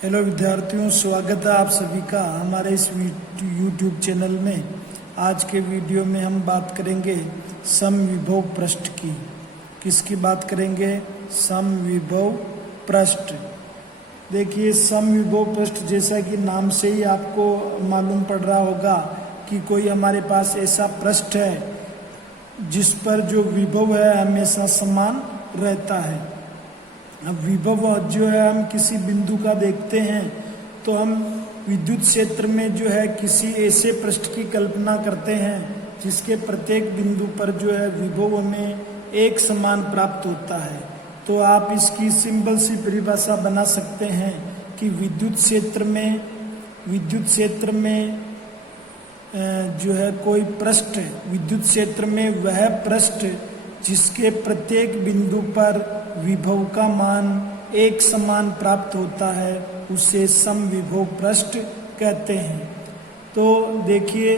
Hello विद्यार्थियों, स्वागत है आप सभी का हमारे इस YouTube चैनल में। आज के वीडियो में हम बात करेंगे समविभव पृष्ठ की। किसकी बात करेंगे? समविभव पृष्ठ। देखिए, समविभव पृष्ठ जैसा कि नाम से ही आपको मालूम पड़ रहा होगा कि कोई हमारे पास ऐसा पृष्ठ है जिस पर जो विभव है हमेशा समान रहता है। अब विभव जो है हम किसी बिंदु का देखते हैं तो हम विद्युत क्षेत्र में जो है किसी ऐसे पृष्ठ की कल्पना करते हैं जिसके प्रत्येक बिंदु पर जो है विभव हमें एक समान प्राप्त होता है। तो आप इसकी सिंपल सी परिभाषा बना सकते हैं कि विद्युत क्षेत्र में जो है कोई पृष्ठ, विद्युत क्षेत्र में वह पृष्ठ जिसके प्रत्येक बिंदु पर विभव का मान एक समान प्राप्त होता है, उसे समविभव पृष्ठ कहते हैं। तो देखिए,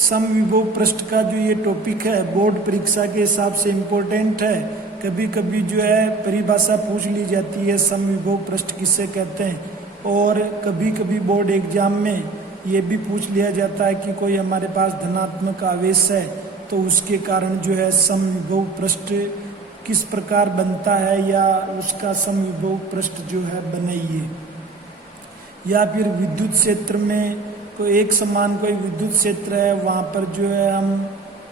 समविभव पृष्ठ का जो ये टॉपिक है बोर्ड परीक्षा के हिसाब से इम्पोर्टेंट है। कभी कभी जो है परिभाषा पूछ ली जाती है समविभव पृष्ठ किसे कहते हैं, और कभी कभी बोर्ड एग्जाम में ये भी पूछ लिया जाता है कि कोई हमारे पास धनात्मक आवेश है तो उसके कारण जो है समविभव पृष्ठ किस प्रकार बनता है, या उसका समविभव पृष्ठ जो है बनाइए। या फिर विद्युत क्षेत्र में कोई एक समान कोई विद्युत क्षेत्र है, वहाँ पर जो है हम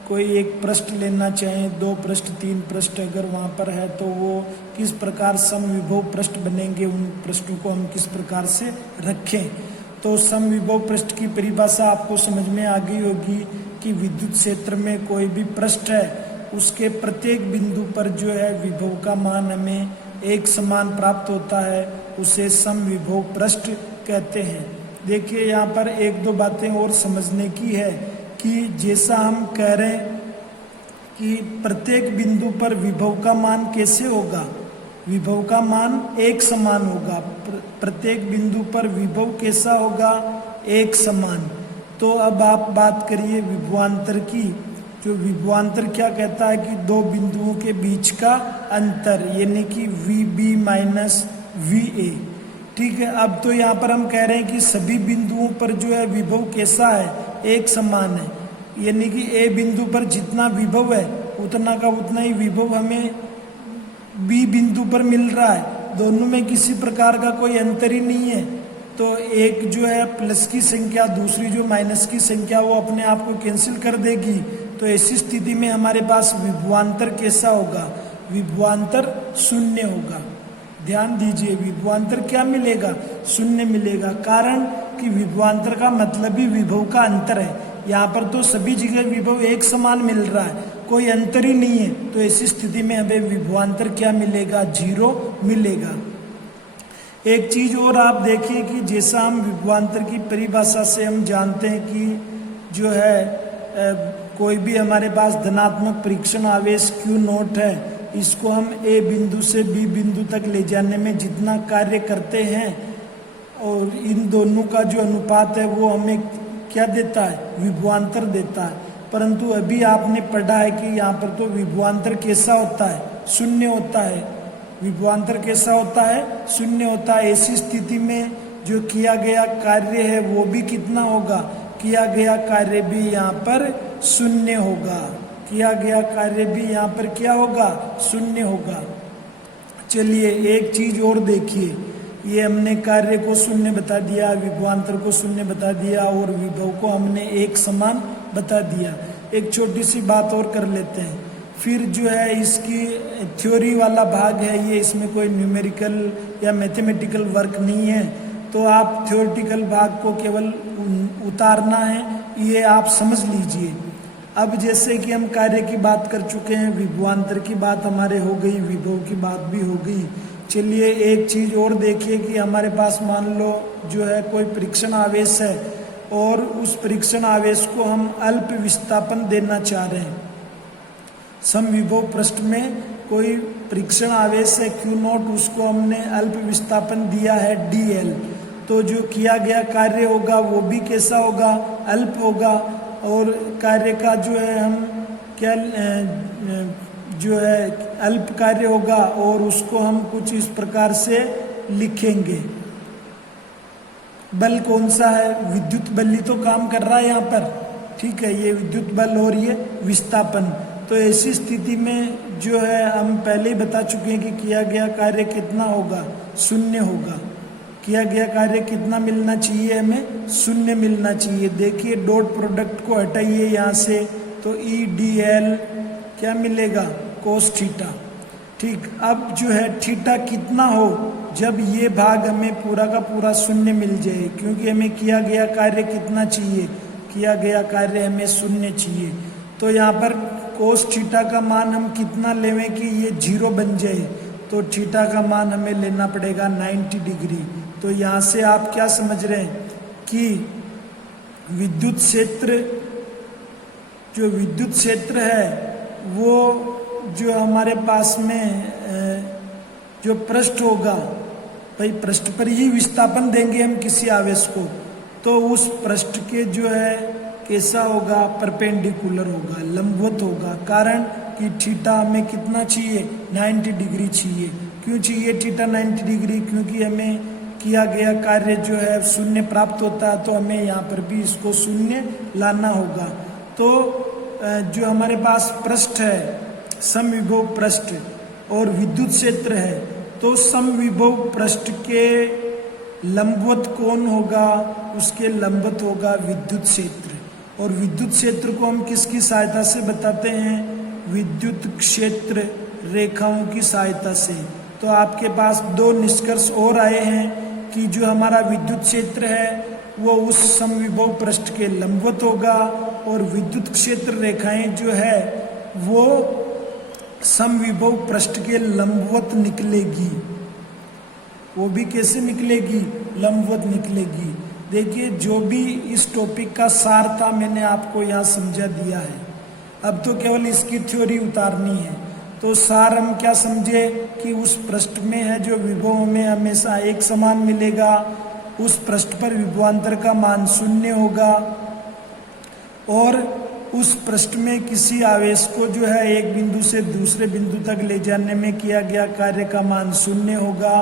कोई एक पृष्ठ लेना चाहें, 2 पृष्ठ 3 पृष्ठ अगर वहाँ पर है तो वो किस प्रकार समविभव पृष्ठ बनेंगे, उन पृष्ठों को हम किस प्रकार से रखें। तो समविभव पृष्ठ की परिभाषा आपको समझ में आ गई होगी कि विद्युत क्षेत्र में कोई भी पृष्ठ है उसके प्रत्येक बिंदु पर जो है विभव का मान हमें एक समान प्राप्त होता है, उसे समविभव पृष्ठ कहते हैं। देखिए, यहाँ पर 1-2 बातें और समझने की है कि जैसा हम कह रहे हैं कि प्रत्येक बिंदु पर विभव का मान कैसे होगा, विभव का मान एक समान होगा। प्रत्येक बिंदु पर विभव कैसा होगा? एक समान। तो अब आप बात करिए विभवांतर की। जो विभवांतर क्या कहता है कि 2 बिंदुओं के बीच का अंतर, यानी कि VB माइनस VA। ठीक है, अब तो यहाँ पर हम कह रहे हैं कि सभी बिंदुओं पर जो है विभव कैसा है? एक समान है, यानी कि A बिंदु पर जितना विभव है उतना का उतना ही विभव हमें B बिंदु पर मिल रहा है। दोनों में किसी प्रकार का कोई अंतर ही नहीं है। तो एक जो है प्लस की संख्या, दूसरी जो माइनस की संख्या, वो अपने आप को कैंसिल कर देगी। तो ऐसी स्थिति में हमारे पास विभवांतर कैसा होगा? विभवांतर शून्य होगा। ध्यान दीजिए, विभवांतर क्या मिलेगा? शून्य मिलेगा। कारण कि विभवांतर का मतलब ही विभव का अंतर है। यहाँ पर तो सभी जगह विभव एक समान मिल रहा है, कोई अंतर ही नहीं है। तो ऐसी स्थिति में हमें विभवांतर क्या मिलेगा? 0 मिलेगा। एक चीज और आप देखिए कि जैसा हम विभवांतर की परिभाषा से हम जानते हैं कि जो है कोई भी हमारे पास धनात्मक परीक्षण आवेश Q0 है, इसको हम A बिंदु से B बिंदु तक ले जाने में जितना कार्य करते हैं और इन दोनों का जो अनुपात है वो हमें क्या देता है? विभवांतर देता है। परंतु अभी आपने पढ़ा है कि यहाँ पर तो विभवांतर कैसा होता है? शून्य होता है। विभवांतर कैसा होता है? शून्य होता है। ऐसी स्थिति में जो किया गया कार्य है वो भी कितना होगा? किया गया कार्य भी यहाँ पर शून्य होगा। किया गया कार्य भी यहाँ पर क्या होगा? शून्य होगा। चलिए, एक चीज और देखिए, ये हमने कार्य को शून्य बता दिया, विभवांतर को शून्य बता दिया और विभव को हमने एक समान बता दिया। एक छोटी सी बात और कर लेते हैं। फिर जो है इसकी थ्योरी वाला भाग है, ये इसमें कोई न्यूमेरिकल या मैथमेटिकल वर्क नहीं है, तो आप थ्योरेटिकल भाग को केवल उतारना है, ये आप समझ लीजिए। अब जैसे कि हम कार्य की बात कर चुके हैं, विभवांतर की बात हमारे हो गई, विभव की बात भी हो गई। चलिए, एक चीज और देखिए कि हमारे पास मान लो जो है कोई परीक्षण आवेश है और उस परीक्षण आवेश को हम अल्प विस्थापन देना चाह रहे हैं। समविभव पृष्ठ में कोई परीक्षण आवेश है Q0, उसको हमने अल्प विस्थापन दिया है DL। तो जो किया गया कार्य होगा वो भी कैसा होगा? अल्प होगा। और कार्य का जो है हम क्या जो है अल्प कार्य होगा और उसको हम कुछ इस प्रकार से लिखेंगे। बल कौन सा है, विद्युत बल ही तो काम कर रहा है यहाँ पर, ठीक है, ये विद्युत बल और ये विस्थापन। तो ऐसी स्थिति में जो है हम पहले ही बता चुके हैं कि किया गया कार्य कितना होगा, शून्य होगा। किया गया कार्य कितना मिलना चाहिए, हमें शून्य मिलना चाहिए। देखिए डॉट प्रोडक्ट को हटाइए यहाँ से, तो EDL क्या मिलेगा, कोस थीटा। ठीक, अब जो है थीटा कितना हो, जब ये भाग हमें पूरा का पूरा शून्य मिल जाए, क्योंकि हमें किया गया कार्य कितना चाहिए, किया गया कार्य हमें शून्य चाहिए। तो यहाँ पर कोस थीटा का मान हम कितना लेवें कि ये 0 बन जाए, तो थीटा का मान हमें लेना पड़ेगा 90 डिग्री। तो यहाँ से आप क्या समझ रहे हैं कि विद्युत क्षेत्र, जो विद्युत क्षेत्र है वो जो हमारे पास में जो पृष्ठ होगा, भाई पृष्ठ पर ही विस्थापन देंगे हम किसी आवेश को, तो उस पृष्ठ के जो है कैसा होगा, परपेंडिकुलर होगा, लंबवत होगा। कारण कि थीटा हमें कितना चाहिए, 90 डिग्री चाहिए। क्यों चाहिए थीटा 90 डिग्री, क्योंकि हमें किया गया कार्य जो है शून्य प्राप्त होता है, तो हमें यहाँ पर भी इसको शून्य लाना होगा। तो जो हमारे पास पृष्ठ है, समविभव पृष्ठ, और विद्युत क्षेत्र है, तो समविभव पृष्ठ के लंबवत कौन होगा, उसके लंबवत होगा विद्युत क्षेत्र। और विद्युत क्षेत्र को हम किसकी सहायता से बताते हैं, विद्युत क्षेत्र रेखाओं की सहायता से। तो आपके पास 2 निष्कर्ष और आए हैं कि जो हमारा विद्युत क्षेत्र है वो उस समविभव पृष्ठ के लंबवत होगा, और विद्युत क्षेत्र रेखाएं जो है वो समविभव पृष्ठ के लंबवत निकलेगी। वो भी कैसे निकलेगी, लंबवत निकलेगी। देखिए जो भी इस टॉपिक का सार था मैंने आपको यहाँ समझा दिया है, अब तो केवल इसकी थ्योरी उतारनी है। तो सार हम क्या समझे कि उस पृष्ठ में है जो विभव हमें हमेशा एक समान मिलेगा, उस पृष्ठ पर विभवांतर का मान शून्य होगा, और उस पृष्ठ में किसी आवेश को जो है एक बिंदु से दूसरे बिंदु तक ले जाने में किया गया कार्य का मान शून्य होगा।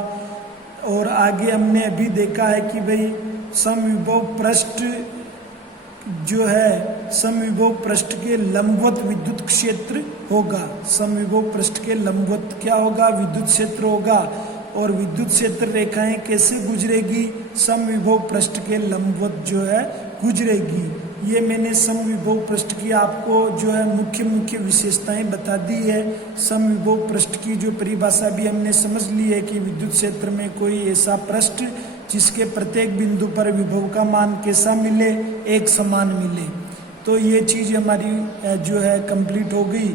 और आगे हमने अभी देखा है कि भाई समविभव पृष्ठ जो है, समविभव पृष्ठ के लंबवत विद्युत क्षेत्र होगा। समविभव पृष्ठ के लंबवत क्या होगा, विद्युत क्षेत्र होगा। और विद्युत क्षेत्र रेखाएं कैसे गुजरेगी, समविभव पृष्ठ के लंबवत जो है गुजरेगी। ये मैंने समविभव पृष्ठ की आपको जो है मुख्य विशेषताएं बता दी है। समविभव पृष्ठ की जो परिभाषा भी हमने समझ ली है कि विद्युत क्षेत्र में कोई ऐसा पृष्ठ जिसके प्रत्येक बिंदु पर विभव का मान कैसा मिले, एक समान मिले। तो ये चीज हमारी जो है कंप्लीट हो गई।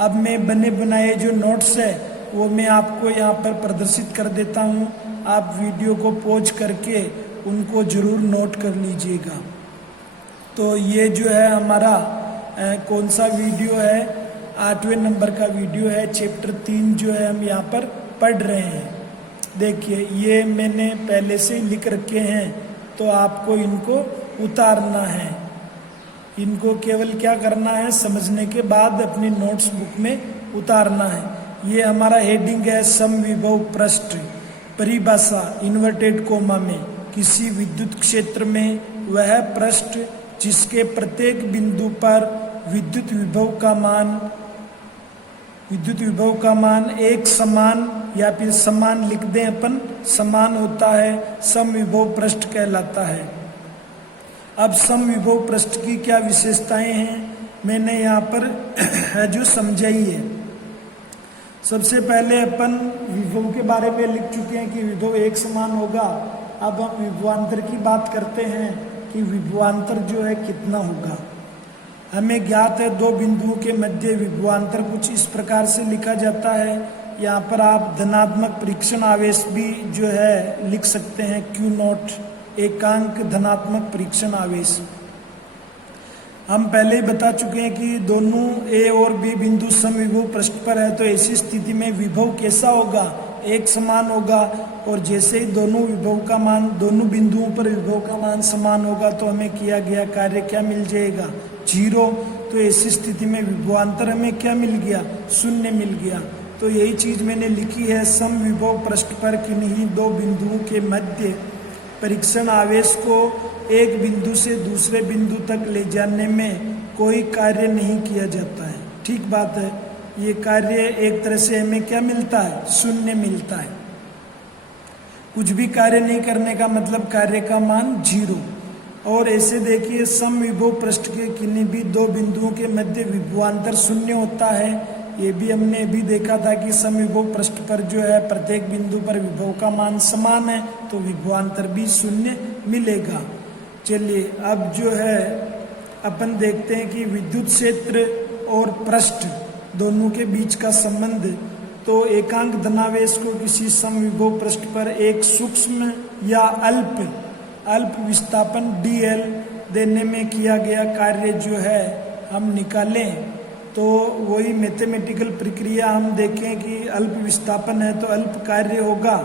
अब मैं बने बनाए जो नोट्स है वो मैं आपको यहाँ पर प्रदर्शित कर देता हूँ। आप वीडियो को पॉज करके उनको जरूर नोट कर लीजिएगा। तो ये जो है हमारा कौन सा वीडियो है, 8वें नंबर का वीडियो है, चैप्टर 3 जो है हम यहाँ पर पढ़ रहे हैं। देखिए ये मैंने पहले से लिख रखे हैं, तो आपको इनको उतारना है। इनको केवल क्या करना है, समझने के बाद अपनी नोट्स बुक में उतारना है। ये हमारा हेडिंग है समविभव पृष्ठ। परिभाषा इन्वर्टेड कोमा में, किसी विद्युत क्षेत्र में वह पृष्ठ जिसके प्रत्येक बिंदु पर विद्युत विभव का मान एक समान, या फिर समान लिख दें अपन, समान होता है, समविभव पृष्ठ कहलाता है। अब समविभव पृष्ठ की क्या विशेषताएं हैं मैंने यहाँ पर जो समझाई है। सबसे पहले अपन विभव के बारे में लिख चुके हैं कि विभव एक समान होगा। अब हम विभवांतर की बात करते हैं कि विभवांतर जो है कितना होगा। हमें ज्ञात है 2 बिंदुओं के मध्य विभवांतर कुछ इस प्रकार से लिखा जाता है। यहाँ पर आप धनात्मक परीक्षण आवेश भी जो है लिख सकते हैं, Q0, एकांक धनात्मक परीक्षण आवेश। हम पहले ही बता चुके हैं कि दोनों A और B बिंदु समविभव पृष्ठ पर है, तो ऐसी स्थिति में विभव कैसा होगा, एक समान होगा। और जैसे ही दोनों विभव का मान, दोनों बिंदुओं पर विभव का मान समान होगा, तो हमें किया गया कार्य क्या मिल जाएगा, 0। तो ऐसी स्थिति में विभवांतर हमें क्या मिल गया, शून्य मिल गया। तो यही चीज मैंने लिखी है, समविभव पृष्ठ पर किन्हीं 2 बिंदुओं के मध्य परीक्षण आवेश को एक बिंदु से दूसरे बिंदु तक ले जाने में कोई कार्य नहीं किया जाता है। ठीक बात है, ये कार्य एक तरह से हमें क्या मिलता है, शून्य मिलता है। कुछ भी कार्य नहीं करने का मतलब कार्य का मान 0। और ऐसे देखिए समविभव पृष्ठ के किन्हीं भी दो बिंदुओं के मध्य विभवांतर शून्य होता है। ये भी हमने अभी देखा था कि समविभव पृष्ठ पर जो है प्रत्येक बिंदु पर विभव का मान समान है, तो विभवांतर भी शून्य मिलेगा। चलिए अब जो है अपन देखते हैं कि विद्युत क्षेत्र और पृष्ठ दोनों के बीच का संबंध। तो एकांक धनावेश को किसी समविभव पृष्ठ पर एक सूक्ष्म या अल्प विस्थापन dl देने में किया गया कार्य जो है हम निकालें, तो वही मैथमेटिकल प्रक्रिया हम देखें कि अल्प विस्थापन है तो अल्प कार्य होगा।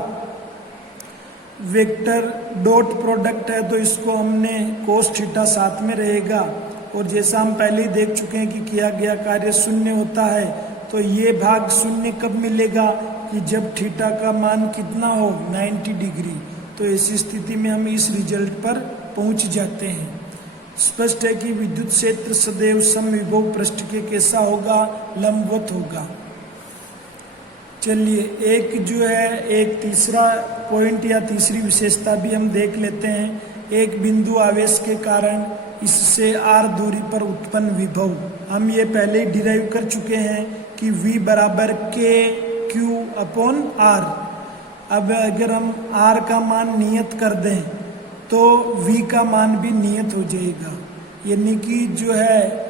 वेक्टर डॉट प्रोडक्ट है तो इसको हमने कोस थीटा साथ में रहेगा। और जैसा हम पहले ही देख चुके हैं कि किया गया कार्य शून्य होता है, तो ये भाग शून्य कब मिलेगा कि जब थीटा का मान कितना हो, 90 डिग्री। तो ऐसी स्थिति में हम इस रिजल्ट पर पहुंच जाते हैं। स्पष्ट है कि विद्युत क्षेत्र सदैव समविभव पृष्ठ के कैसा होगा, लंबवत होगा। चलिए एक जो है एक तीसरा पॉइंट या तीसरी विशेषता भी हम देख लेते हैं। एक बिंदु आवेश के कारण इससे r दूरी पर उत्पन्न विभव, हम ये पहले ही डिराइव कर चुके हैं कि v बराबर k q अपॉन r। अब अगर हम r का मान नियत कर दें तो v का मान भी नियत हो जाएगा, यानी कि जो है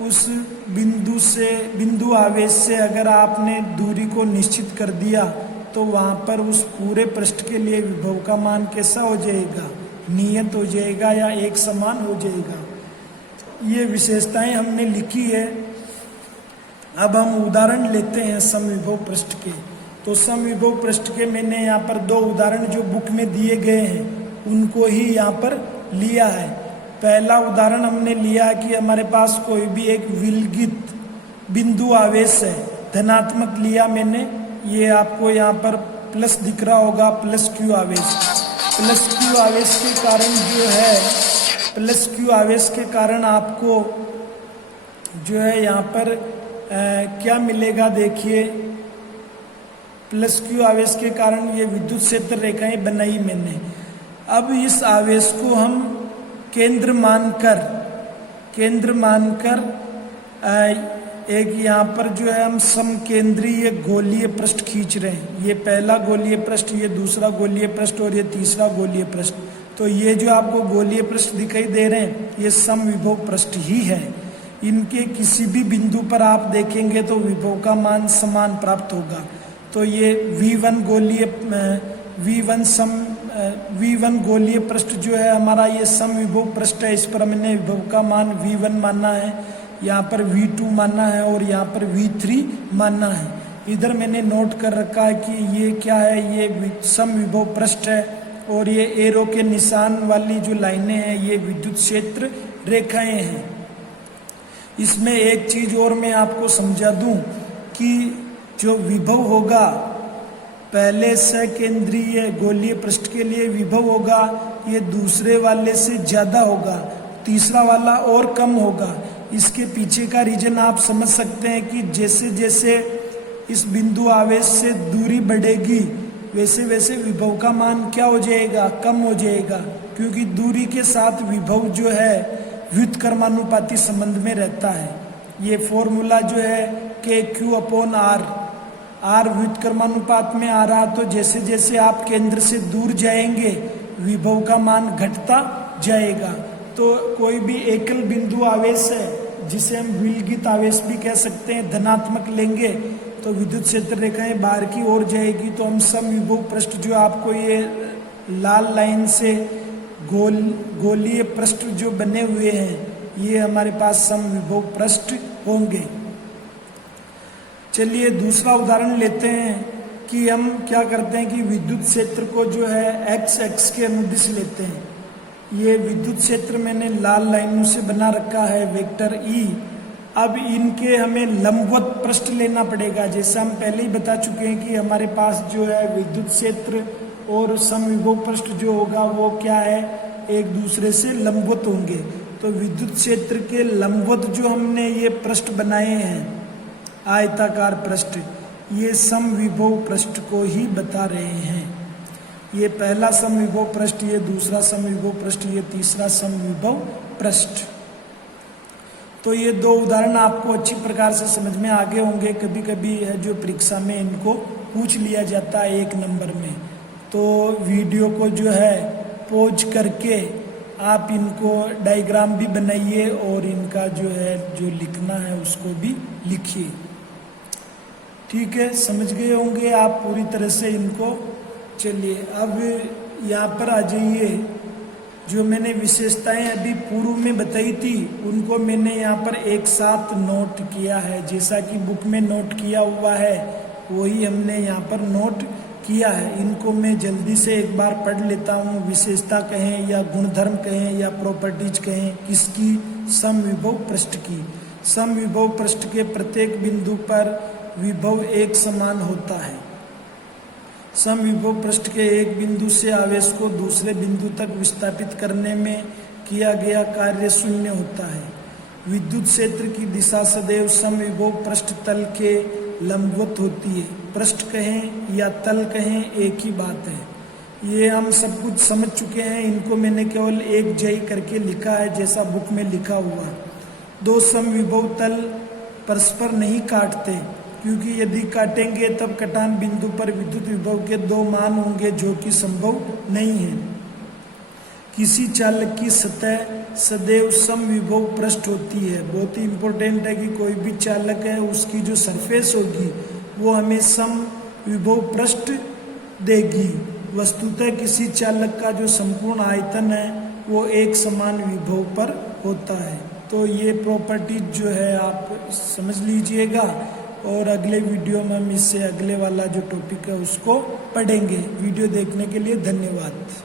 उस बिंदु आवेश से अगर आपने दूरी को निश्चित कर दिया तो वहाँ पर उस पूरे पृष्ठ के लिए विभव का मान कैसा हो जाएगा, नियत हो जाएगा या एक समान हो जाएगा। ये विशेषताएं हमने लिखी है। अब हम उदाहरण लेते हैं समविभव पृष्ठ के। तो समविभव पृष्ठ के मैंने यहाँ पर दो उदाहरण जो बुक में दिए गए हैं उनको ही यहाँ पर लिया है। पहला उदाहरण हमने लिया कि हमारे पास कोई भी एक विलगित बिंदु आवेश है, धनात्मक लिया मैंने, ये आपको यहाँ पर प्लस दिख रहा होगा, प्लस क्यू आवेश। प्लस क्यू आवेश के कारण जो है, प्लस क्यू आवेश के कारण आपको जो है यहाँ पर क्या मिलेगा, देखिए प्लस क्यू आवेश के कारण ये विद्युत क्षेत्र रेखाएं बनाई मैंने। अब इस आवेश को हम केंद्र मानकर एक यहाँ पर जो है हम समकेंद्रीय गोलीय पृष्ठ खींच रहे हैं। ये पहला गोलीय पृष्ठ, ये दूसरा गोलीय पृष्ठ और ये तीसरा गोलीय पृष्ठ। तो ये जो आपको गोलीय पृष्ठ दिखाई दे रहे हैं ये समविभव पृष्ठ ही है। इनके किसी भी बिंदु पर आप देखेंगे तो विभव का मान समान प्राप्त होगा। तो ये V1 गोलीय पृष्ठ जो है हमारा ये समविभव पृष्ठ है। इस पर हमने विभव का मान V1 माना है, यहाँ पर V2 माना है और यहाँ पर V3 माना है। इधर मैंने नोट कर रखा है कि ये क्या है, ये समविभव पृष्ठ है और ये एरो के निशान वाली जो लाइनें हैं ये विद्युत क्षेत्र रेखाएं हैं। इसमें एक चीज और मैं आपको समझा दूं कि जो विभव होगा पहले सकेंद्रीय गोलीय पृष्ठ के लिए विभव होगा ये दूसरे वाले से ज्यादा होगा, तीसरा वाला और कम होगा। इसके पीछे का रीजन आप समझ सकते हैं कि जैसे जैसे इस बिंदु आवेश से दूरी बढ़ेगी वैसे वैसे विभव का मान क्या हो जाएगा, कम हो जाएगा, क्योंकि दूरी के साथ विभव जो है व्युत्क्रमानुपाती संबंध में रहता है। ये फॉर्मूला जो है KQ अपॉन R व्युत्क्रमानुपात में आ रहा, तो जैसे जैसे आप केंद्र से दूर जाएंगे विभव का मान घटता जाएगा। तो कोई भी एकल बिंदु आवेश है जिसे हम विलगित आवेश भी कह सकते हैं, धनात्मक लेंगे तो विद्युत क्षेत्र रेखाएं बाहर की ओर जाएगी। तो हम समविभव पृष्ठ जो आपको ये लाल लाइन से गोलीय पृष्ठ जो बने हुए हैं ये हमारे पास समविभव पृष्ठ होंगे। चलिए दूसरा उदाहरण लेते हैं कि हम क्या करते हैं कि विद्युत क्षेत्र को जो है x के अनुदिश लेते हैं। ये विद्युत क्षेत्र मैंने लाल लाइनों से बना रखा है, वेक्टर E। अब इनके हमें लंबवत पृष्ठ लेना पड़ेगा। जैसा हम पहले ही बता चुके हैं कि हमारे पास जो है विद्युत क्षेत्र और समविभव पृष्ठ जो होगा वो क्या है, एक दूसरे से लंबवत होंगे। तो विद्युत क्षेत्र के लंबवत जो हमने ये पृष्ठ बनाए हैं, आयताकार पृष्ठ, ये समविभव पृष्ठ को ही बता रहे हैं। ये पहला समविभव पृष्ठ, ये दूसरा समविभव पृष्ठ, ये तीसरा समविभव पृष्ठ। तो ये दो उदाहरण आपको अच्छी प्रकार से समझ में आ गए होंगे। कभी कभी है जो परीक्षा में इनको पूछ लिया जाता है 1 नंबर में। तो वीडियो को जो है पॉज करके आप इनको डायग्राम भी बनाइए और इनका जो है जो लिखना है उसको भी लिखिए। ठीक है, समझ गए होंगे आप पूरी तरह से इनको। चलिए अब यहाँ पर आ जाइए। जो मैंने विशेषताएं अभी पूर्व में बताई थी उनको मैंने यहाँ पर एक साथ नोट किया है। जैसा कि बुक में नोट किया हुआ है वही हमने यहाँ पर नोट किया है। इनको मैं जल्दी से एक बार पढ़ लेता हूँ। विशेषता कहें या गुणधर्म कहें या प्रॉपर्टीज कहें, किसकी? समविभव पृष्ठ की। समविभव पृष्ठ के प्रत्येक बिंदु पर विभव एक समान होता है। समविभव पृष्ठ के एक बिंदु से आवेश को दूसरे बिंदु तक विस्थापित करने में किया गया कार्य शून्य होता है। विद्युत क्षेत्र की दिशा सदैव समविभव पृष्ठ तल के लंबवत होती है। पृष्ठ कहें या तल कहें एक ही बात है। ये हम सब कुछ समझ चुके हैं। इनको मैंने केवल एक जय करके लिखा है जैसा बुक में लिखा हुआ। दो समविभव तल परस्पर नहीं काटते, क्योंकि यदि काटेंगे तब कटान बिंदु पर विद्युत विभव के 2 मान होंगे जो कि संभव नहीं है। किसी चालक की सतह सदैव समविभव पृष्ठ होती है। बहुत ही इंपॉर्टेंट है कि कोई भी चालक है उसकी जो सरफेस होगी वो हमें समविभव पृष्ठ देगी। वस्तुतः किसी चालक का जो संपूर्ण आयतन है वो एक समान विभव पर होता है। तो ये प्रॉपर्टीज जो है आप समझ लीजिएगा और अगले वीडियो में हम इससे अगले वाला जो टॉपिक है उसको पढ़ेंगे। वीडियो देखने के लिए धन्यवाद।